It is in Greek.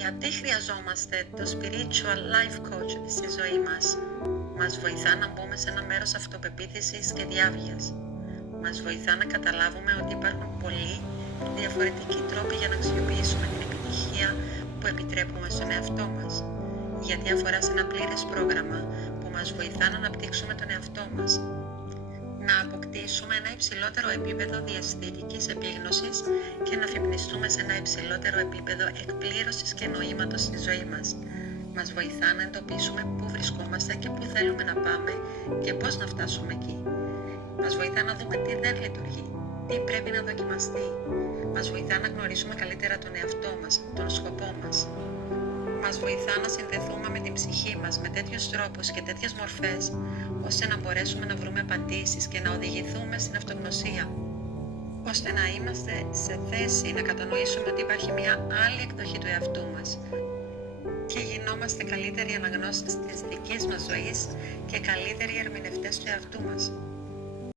Γιατί χρειαζόμαστε το spiritual life coach στη ζωή μας? Μας βοηθά να μπούμε σε ένα μέρος αυτοπεποίθησης και διάβγειας. Μας βοηθά να καταλάβουμε ότι υπάρχουν πολλοί διαφορετικοί τρόποι για να αξιοποιήσουμε την επιτυχία που επιτρέπουμε στον εαυτό μας. Γιατί αφορά σε ένα πλήρες πρόγραμμα που μας βοηθά να αναπτύξουμε τον εαυτό μας. Να αποκτήσουμε ένα υψηλότερο επίπεδο διαισθητικής επίγνωσης και να αφυπνιστούμε σε ένα υψηλότερο επίπεδο εκπλήρωσης και νοήματος στη ζωή μας. Μας βοηθά να εντοπίσουμε πού βρισκόμαστε και πού θέλουμε να πάμε και πώς να φτάσουμε εκεί. Μας βοηθά να δούμε τι δεν λειτουργεί, τι πρέπει να δοκιμαστεί. Μας βοηθά να γνωρίσουμε καλύτερα τον εαυτό μας, τον σκοπό μας. Μας βοηθά να συνδεθούμε με την ψυχή μας με τέτοιους τρόπους και τέτοιες μορφές, ώστε να μπορέσουμε να βρούμε απαντήσεις και να οδηγηθούμε στην αυτογνωσία, ώστε να είμαστε σε θέση να κατανοήσουμε ότι υπάρχει μια άλλη εκδοχή του εαυτού μας και γινόμαστε καλύτεροι αναγνώστες της δικής μας ζωής και καλύτεροι ερμηνευτές του εαυτού μας.